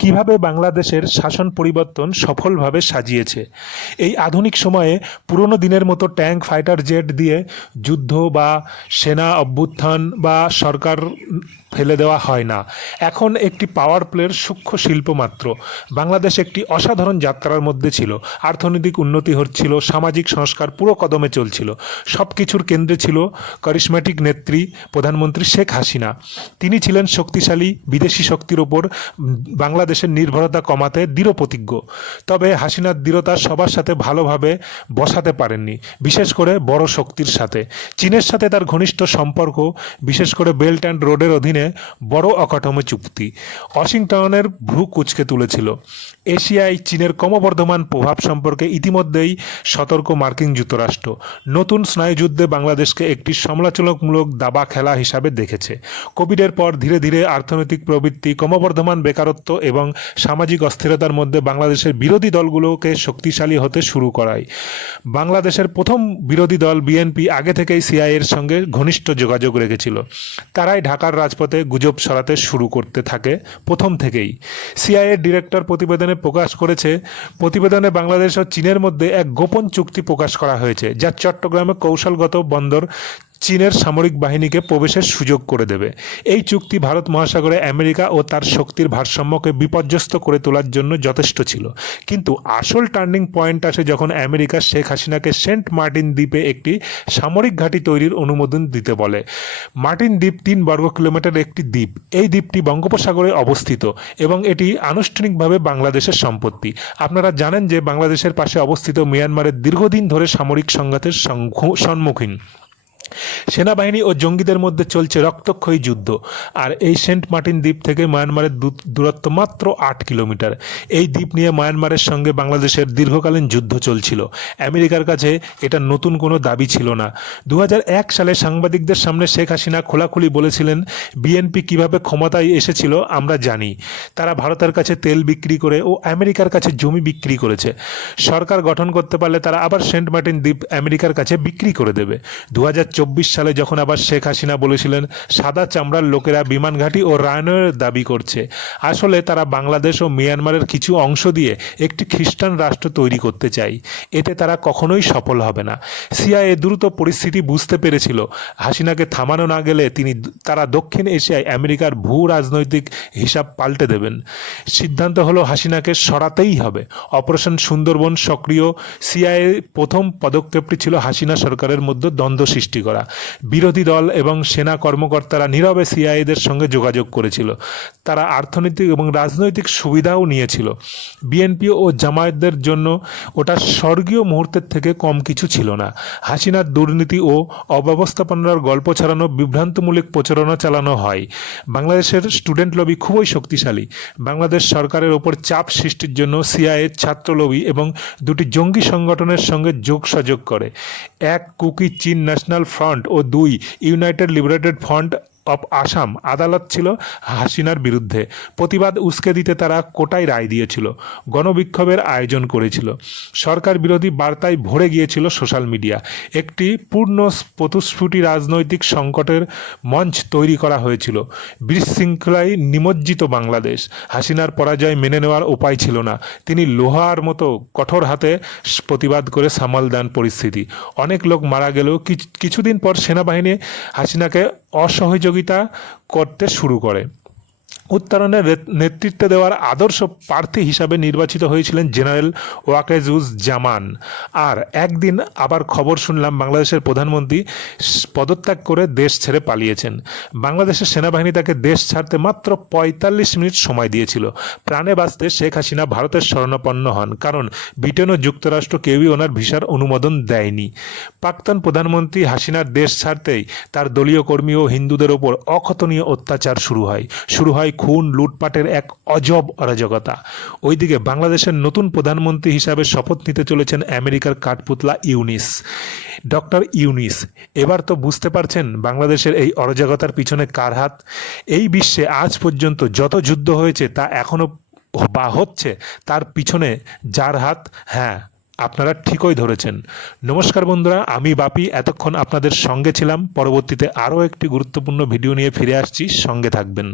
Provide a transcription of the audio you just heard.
কিভাবে বাংলাদেশের শাসন পরিবর্তন সফলভাবে সাজিয়েছে। এই আধুনিক সময়ে পুরনো দিনের মতো ট্যাঙ্ক ফাইটার জেট দিয়ে যুদ্ধ বা সেনা অভ্যুত্থান বা সরকার ফেলে দেওয়া হয় না। এখন একটি পাওয়ার প্লের সূক্ষ্ম শিল্প মাত্র। বাংলাদেশ একটি অসাধারণ যাত্রার মধ্যে ছিল। অর্থনৈতিক উন্নতি হচ্ছিল, সামাজিক সংস্কার পুরো কদমে চলছিল। সব কিছুর কেন্দ্রে ছিল কারিশম্যাটিক নেত্রী প্রধানমন্ত্রী শেখ হাসিনা। তিনি ছিলেন শক্তিশালী বিদেশি শক্তির ওপর বাংলাদেশের নির্ভরতা কমাতে দৃঢ়প্রতিজ্ঞ। তবে হাসিনার দৃঢ়তা সবার সাথে ভালোভাবে বসাতে পারেননি, বিশেষ করে বড় শক্তির সাথে। চীনের সাথে তার ঘনিষ্ঠ সম্পর্ক, বিশেষ করে বেল্ট অ্যান্ড রোডের অধীনে বড় অকাঠামো চুক্তি ওয়াশিংটনের ভ্রু কুঁচকে তুলেছিল। এশিয়ায় চীনের ক্রমবর্ধমান প্রভাব সম্পর্কে ইতিমধ্যেই সতর্ক মার্কিন যুক্তরাষ্ট্র। নতুন স্নায়ুযুদ্ধে বাংলাদেশকে একটি সমালোচনামূলক দাবা খেলা হিসাবে দেখেছে। কোভিডের পর ধীরে ধীরে অর্থনৈতিক প্রবৃদ্ধি, ক্রমবর্ধমান বেকারত্ব এবং সামাজিক অস্থিরতার মধ্যে বাংলাদেশের বিরোধী দলগুলোকে শক্তিশালী হতে শুরু করায়। বাংলাদেশের প্রথম বিরোধী দল বিএনপি আগে থেকেই সিআইএর সঙ্গে ঘনিষ্ঠ যোগাযোগ রেখেছিল। তারাই ঢাকার রাজপথে গুজব ছড়াতে শুরু করতে থাকে প্রথম থেকেই। সিআইএর ডিরেক্টর প্রতিবেদনে প্রকাশ করেছে, প্রতিবেদনে বাংলাদেশ ও চীনের মধ্যে এক গোপন চুক্তি প্রকাশ করা হয়েছে, যা চট্টগ্রামে কৌশলগত বন্দর চীনের সামরিক বাহিনীকে প্রবেশের সুযোগ করে দেবে। এই চুক্তি ভারত মহাসাগরে আমেরিকা ও তার শক্তির ভারসাম্যকে বিপর্যস্ত করে তোলার জন্য যথেষ্ট ছিল। কিন্তু আসল টার্নিং পয়েন্ট আসে যখন আমেরিকা শেখ হাসিনাকে সেন্ট মার্টিন দ্বীপে একটি সামরিক ঘাঁটি তৈরির অনুমোদন দিতে বলে। মার্টিন দ্বীপ 3 বর্গ কিলোমিটার একটি দ্বীপ। এই দ্বীপটি বঙ্গোপসাগরে অবস্থিত এবং এটি আনুষ্ঠানিকভাবে বাংলাদেশের সম্পত্তি। আপনারা জানেন যে বাংলাদেশের পাশে অবস্থিত মিয়ানমারের দীর্ঘদিন ধরে সামরিক সংঘাতের সম্মুখীন। সেনাবাহিনী ও জঙ্গিদের মধ্যে চলছে রক্তক্ষয়ী যুদ্ধ। আর এই সেন্ট মার্টিন দ্বীপ থেকে মায়ানমারের দূরত্ব মাত্র 8 কিলোমিটার। এই দ্বীপ নিয়ে মায়ানমারের সঙ্গে বাংলাদেশের দীর্ঘকালীন যুদ্ধ চলছিল। আমেরিকার কাছে এটা নতুন কোনো দাবি ছিল না। 2001 সালে সাংবাদিকদের সামনে শেখ হাসিনা খোলাখুলি বলেছিলেন, বিএনপি কিভাবে ক্ষমতায় এসেছিল আমরা জানি। তারা ভারতের কাছে তেল বিক্রি করে ও আমেরিকার কাছে জমি বিক্রি করেছে। সরকার গঠন করতে পারলে তারা আবার সেন্ট মার্টিন দ্বীপ আমেরিকার কাছে বিক্রি করে দেবে। 2024 সালে যখন আবার শেখ হাসিনা বলেছিলেন সাদা চামড়ার লোকেরা বিমান ঘাঁটি ও রানওয়ের দাবি করছে, আসলে তারা বাংলাদেশ ও মিয়ানমারের কিছু অংশ দিয়ে একটি খ্রিস্টান রাষ্ট্র তৈরি করতে চায়। এতে তারা কখনোই সফল হবে না। সিআইএ দ্রুত পরিস্থিতি বুঝতে পেরেছিল। হাসিনাকে থামানো না গেলে তারা দক্ষিণ এশিয়ায় আমেরিকার ভূ রাজনৈতিক হিসাব পাল্টে দেবেন। সিদ্ধান্ত হলো হাসিনাকে সরাতেই হবে। অপারেশন সুন্দরবন সক্রিয়। সিআইএ প্রথম পদক্ষেপটি ছিল হাসিনা সরকারের মধ্যে দ্বন্দ্ব সৃষ্টি করা। বিরোধী দল এবং সেনা কর্মকর্তারা নীরবে সিআইএদের সঙ্গে যোগাযোগ করেছিল। তারা অর্থনৈতিক এবং রাজনৈতিক সুবিধাও নিয়েছিল। বিএনপি ও জামায়াতদের জন্য ওটা স্বর্গীয় মুহূর্তের থেকে কম কিছু ছিল না। হাসিনার দুর্নীতি ও অব্যবস্থাপনার গল্প ছড়ানো, বিভ্রান্তমূলক প্রচারণা চালানো হয়। বাংলাদেশের স্টুডেন্ট লবি খুবই শক্তিশালী। বাংলাদেশ সরকারের ওপর চাপ সৃষ্টির জন্য সিআইএ ছাত্র লবি এবং দুটি জঙ্গি সংগঠনের সঙ্গে যোগসাযোগ করে। এক, কুকি চীন ন্যাশনাল ফ্রন্ট ও 2, United Liberated Front of Assam. আদালত ছিল হাসিনার বিরুদ্ধে। প্রতিবাদ উস্কে দিতে তারা কোটায় রায় দিয়েছিল, গণবিক্ষোভের আয়োজন করেছিল। সরকার বিরোধী বার্তায় ভরে গিয়েছিল সোশ্যাল মিডিয়া। একটি পূর্ণ প্রতিস্ফুটি রাজনৈতিক সংকটের মঞ্চ তৈরি করা হয়েছিল। বিশৃঙ্খলায় নিমজ্জিত বাংলাদেশ। হাসিনার পরাজয় মেনে নেওয়ার উপায় ছিল না। তিনি লোহার মতো কঠোর হাতে প্রতিবাদ করে সামাল দেন পরিস্থিতি। অনেক লোক মারা গেলেও কিছুদিন পর সেনাবাহিনী হাসিনাকে অসহযোগিতা করতে শুরু করে। উত্তরণের নেতৃত্ব দেওয়ার আদর্শ প্রার্থী হিসাবে নির্বাচিত হয়েছিলেন জেনারেল ওয়াকারুজ্জামান। আর একদিন আবার খবর শুনলাম বাংলাদেশের প্রধানমন্ত্রী পদত্যাগ করে দেশ ছেড়ে পালিয়েছেন। বাংলাদেশের সেনাবাহিনী তাকে দেশ ছাড়তে মাত্র 45 মিনিট সময় দিয়েছিল। প্রাণে বাঁচতে শেখ হাসিনা ভারতের শরণাপন্ন হন, কারণ ব্রিটেন ও যুক্তরাষ্ট্র কেউই ওনার ভিসার অনুমোদন দেয়নি। প্রাক্তন প্রধানমন্ত্রী হাসিনার দেশ ছাড়তেই তার দলীয় কর্মী ও হিন্দুদের ওপর অকথনীয় অত্যাচার শুরু হয় খুন, লুটপাটের এক অজব অরাজকতা। ওইদিকে বাংলাদেশের নতুন প্রধানমন্ত্রী হিসাবে শপথ নিতে চলেছেন আমেরিকার কাঠপুতলা ডক্টর ইউনিস। এবার তো বুঝতে পারছেন বাংলাদেশের এই অরাজকতার পিছনে কার হাত। এই বিশ্বে আজ পর্যন্ত যত যুদ্ধ হয়েছে তা এখনো বা হচ্ছে, তার পিছনে যার হাত, হ্যাঁ আপনারা ঠিকই ধরেছেন। নমস্কার বন্ধুরা, আমি বাপি এতক্ষণ আপনাদের সঙ্গে ছিলাম। পরবর্তীতে আরও একটি গুরুত্বপূর্ণ ভিডিও নিয়ে ফিরে আসছি, সঙ্গে থাকবেন।